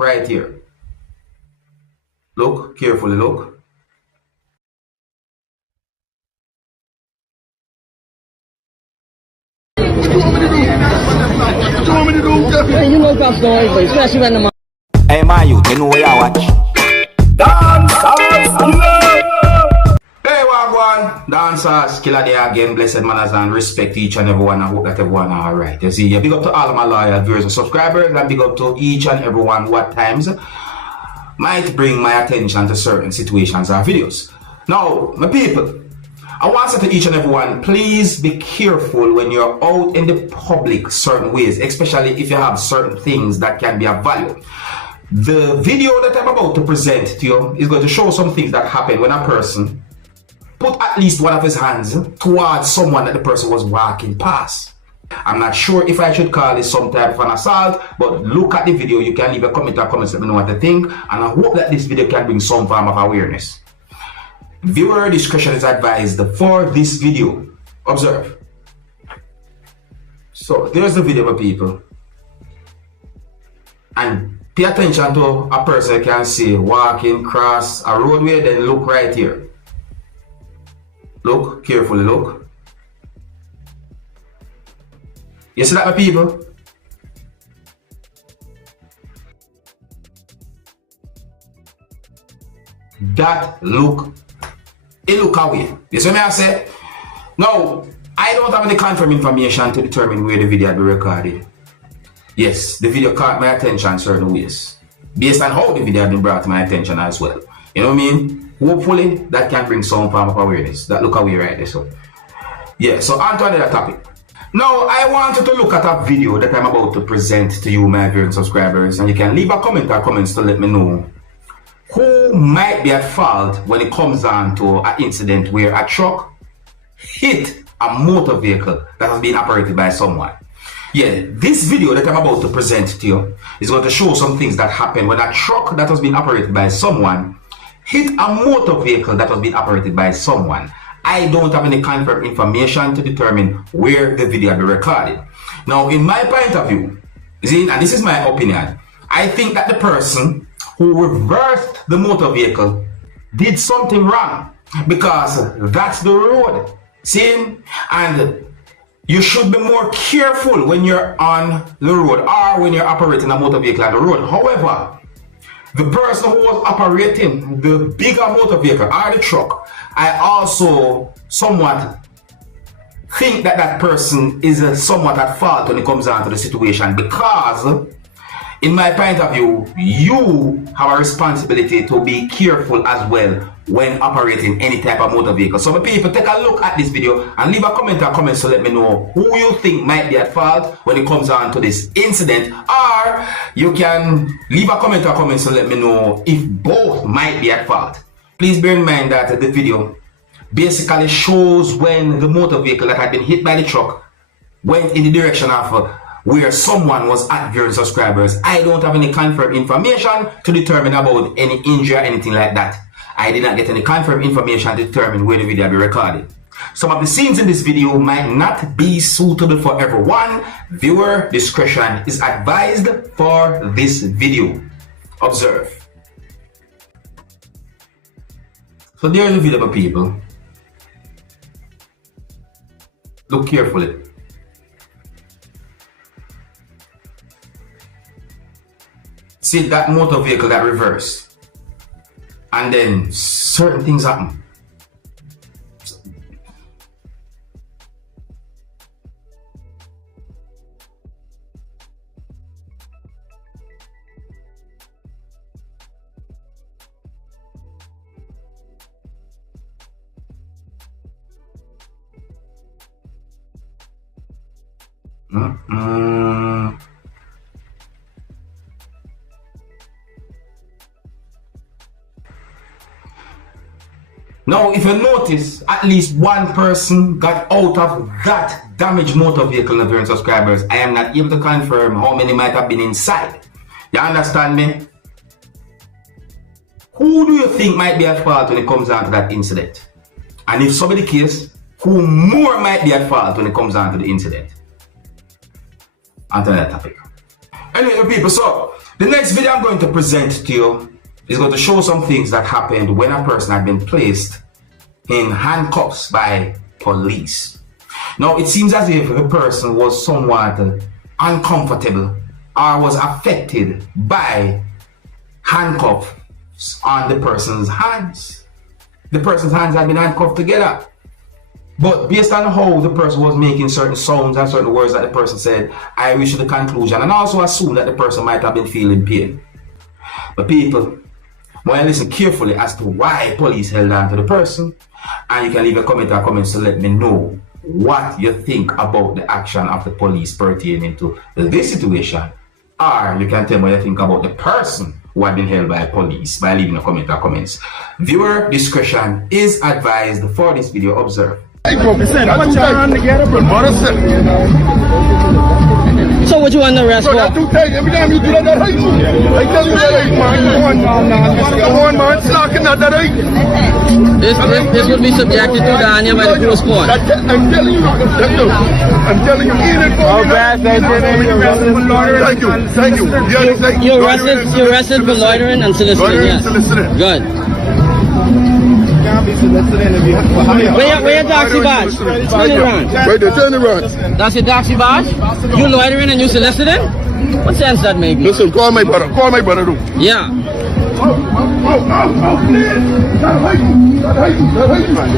right here. Look, carefully look. You know about stories, but especially when the Hey, my youth, you know where you watch? Dancehall skilla! Hey, Wagwan! Dancehall skilla there again. Blessed manners and respect to each and everyone. I hope that everyone are alright. You see, yeah, big up to all of my loyal viewers and subscribers, and big up to each and everyone who at times might bring my attention to certain situations or videos. Now, my people, I want to say to each and everyone, please be careful when you're out in the public certain ways, especially if you have certain things that can be of value. The video that I'm about to present to you is going to show some things that happen when a person put at least one of his hands towards someone that the person was walking past. I'm not sure if I should call this some type of an assault, but look at the video. You can leave a comment or comments, let me know what you think, and I hope that this video can bring some form of awareness. Viewer discretion is advised for this video. Observe. So there's the video, people, and pay attention to a person you can see walking across a roadway. Then look right here. Look carefully, look. You see that, my people? That look, it look away. You see me I say? Now, I don't have any confirmed information to determine where the video had been recorded. Yes, the video caught my attention certain ways, based on how the video had been brought to my attention as well. You know what I mean? Hopefully, that can bring some form of awareness. That look away right there. So, yeah, so on to another topic. Now, I want you to look at a video that I'm about to present to you, my viewers and subscribers, and you can leave a comment or comments to let me know who might be at fault when it comes down to an incident where a truck hit a motor vehicle that has been operated by someone. Yeah, this video that I'm about to present to you is going to show some things that happen when a truck that has been operated by someone hit a motor vehicle that has been operated by someone. I don't have any confirmed information to determine where the video will be recorded. Now, in my point of view, and this is my opinion, I think that the person who reversed the motor vehicle did something wrong, because that's the road. See, and you should be more careful when you're on the road or when you're operating a motor vehicle on the road. However, the person who was operating the bigger motor vehicle or the truck, I also somewhat think that that person is somewhat at fault when it comes down to the situation, because in my point of view, you have a responsibility to be careful as well when operating any type of motor vehicle. So people, take a look at this video and leave a comment or comments to let me know who you think might be at fault when it comes down to this incident, or you can leave a comment or comments to let me know if both might be at fault. Please bear in mind that the video basically shows when the motor vehicle that had been hit by the truck went in the direction of where someone was at, viewers and subscribers. I don't have any confirmed information to determine about any injury or anything like that. I did not get any confirmed information to determine where the video will be recorded. Some of the scenes in this video might not be suitable for everyone. Viewer discretion is advised for this video. Observe. So there's the video, people. Look carefully. See that motor vehicle that reversed, and then certain things happen. Now, if you notice, at least one person got out of that damaged motor vehicle, viewers and subscribers. I am not able to confirm how many might have been inside. You understand me? Who do you think might be at fault when it comes down to that incident? And if so be the case, who more might be at fault when it comes down to the incident? On to that topic. Anyway, people, so The next video I'm going to present to you is going to show some things that happened when a person had been placed in handcuffs by police. Now, it seems as if the person was somewhat uncomfortable or was affected by handcuffs on the person's hands. The person's hands had been handcuffed together. But based on how the person was making certain sounds and certain words that the person said, I reached the conclusion and also assumed that the person might have been feeling pain. But people, when I listen carefully as to why police held on to the person, and you can leave a comment or comments to let me know what you think about the action of the police pertaining to this situation, or you can tell me what you think about the person who had been held by police by leaving a comment or comments. Viewer discretion is advised for this video. Observe. So what you want to arrest for? Every time you do that, I hate you. I tell you that hate, man. Come on, man. It's knocking that hate. This would be subjected to Daniel by the close court. I'm telling you. I'm telling you. Thank you. Yes, You arrested for loitering and soliciting. Yes. Good. Where your taxi badge? Turn it around. Right there, turn it around. That's your taxi badge? You loitering and you soliciting? What sense that make? Listen, call my brother. Call my brother, too. Yeah. Please. That hate you.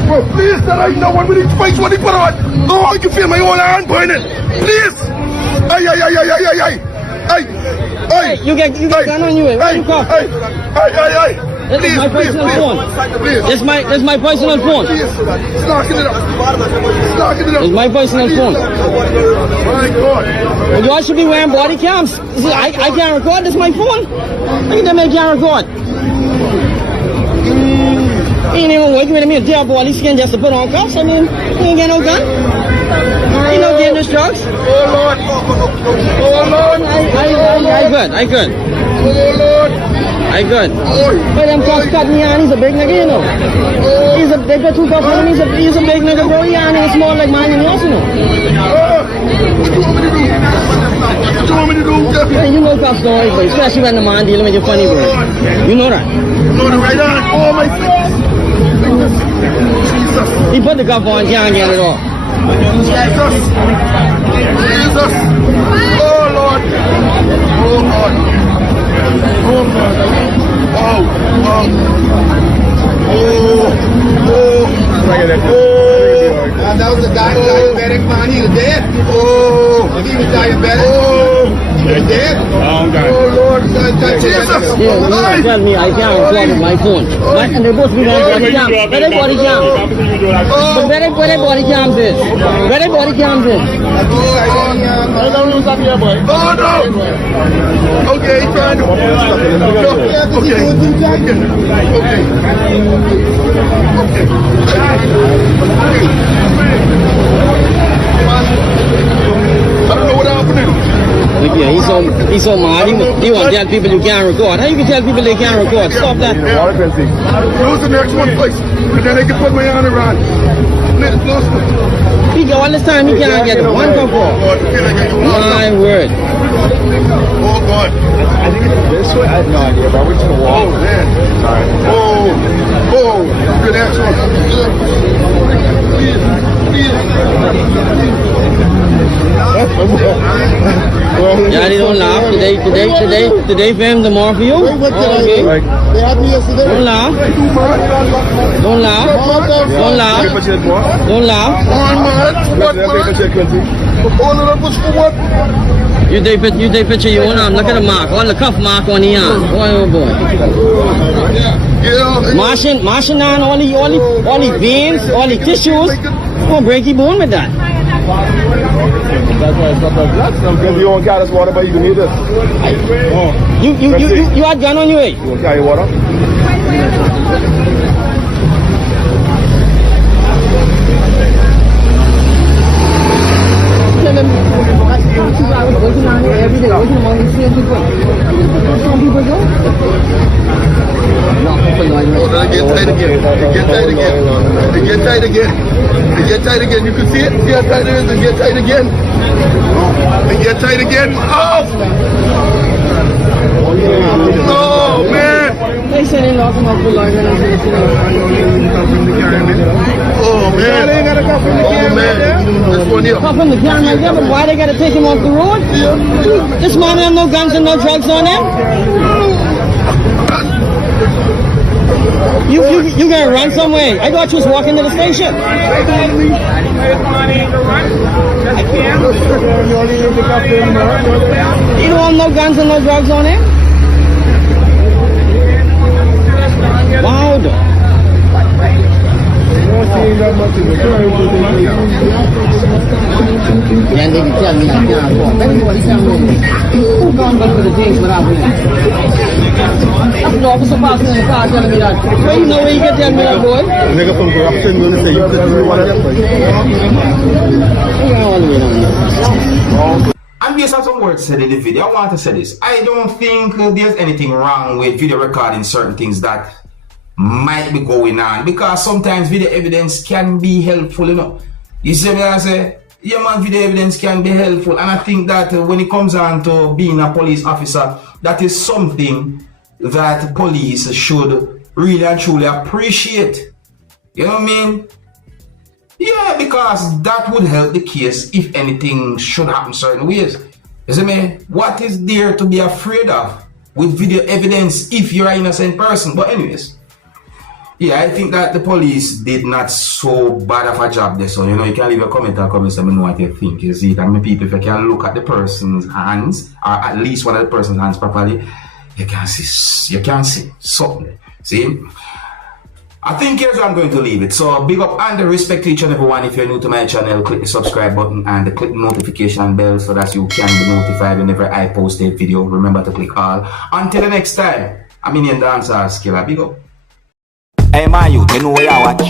Bro, please, that hate no one with his face, what he put on. Oh, I can feel my own hand pointing. Please. Hey, you get gun on you. Where you come? This is my personal phone. This is my personal phone. It's knocking it up. It's my personal phone. My God. Well, you all should be wearing body cams. See, I can't record. This is my phone. Look at them, I can't record. He ain't even working with me a dead body skin just to put on cuffs. I mean, he ain't got no gun. He no dangerous drugs. Oh Lord. I good. Oh Lord. I good. But them cuffs cut me on. He's a big nigga, you know. They got two cuffs on him. He's a big nigga, bro. Yeah, and he's small like mine and yours, you know. What you want me to do? Yeah, you know cuffs don't work, but especially when the man dealing with your funny bro. You know that. No, the right on. Oh my face. Jesus. He put the cuff on, can't get it off. Jesus. Oh Lord. Oh Lord. Oh God. That was the guy diabetic, man. He was dead. If he was diabetic, he was dead. Oh Lord, Jesus. Yeah, you tell me I can't record with my phone. Right? And they're supposed to be wearing body cams. Where they body cams? But where they body cams is? Where they body cams is? Oh no! Okay, he's trying to. I don't know what happened. Look here, he's so mad. He want to tell people you can't record. How you can tell people they can't record? Stop that. Use the next one, please. And then they can put my hand around. He go all this time, he can't get one cup off. My word. Oh God. I think it's this way. I have no idea, but we're just gonna walk. Oh man. Sorry. The next one. Yeah, they don't laugh. Today filmed the more for you. Okay. They had me yesterday. Don't laugh. Don't laugh. Don't laugh. Don't laugh. What, man? All of that was for what? You take picture your own arm. Look at the mark. On the cuff mark on the arm. Oh boy. Yeah. Martian on all the veins, all the tissues. Gonna break your bone with that. That's why it's not that black. Because you won't carry this water, but you need it. You had gun on you, eh? You won't carry water? Every day, working among these same people. Some people go. They get tight again. You can see it. See how tight it is. They get tight again. Oh! No, man. They said they locked him up for longer than Oh, man. Oh, man. This one here. Cuff him the can right there, but why they gotta take him off the road? This man have no guns and no drugs on him. You gonna run somewhere? I thought you was walking to the station. You don't have no guns and no drugs on him? Wow. Yeah, they can tell me I can't walk. Everybody tell me. Who gone back to the things without me? That's the officer passing in the car telling me that. Well, you know where you get tell me that, boy? Nigga from Grafton gonna say you could do one of them. You got all the way down there. And based on some words said in the video, I want to say this. I don't think there's anything wrong with video recording certain things that might be going on, because sometimes video evidence can be helpful, you know. You see what I say? Yeah, man, video evidence can be helpful, and I think that when it comes on to being a police officer, that is something that police should really and truly appreciate. You know what I mean? Yeah, because that would help the case if anything should happen certain ways. You see me? What is there to be afraid of with video evidence if you're an innocent person? But anyways, yeah, I think that the police did not so bad of a job there. So, you know, you can leave a comment or comment, let me know what you think. You see, that many people, if you can look at the person's hands, or at least one of the person's hands properly, you can see something. See? I think here's where I'm going to leave it. So big up and respect to each and every one. If you're new to my channel, click the subscribe button and click the notification bell so that you can be notified whenever I post a video. Remember to click all. Until the next time, I'm in Dancehall Skilla. Big up. Hey, my youth, you know where you watch.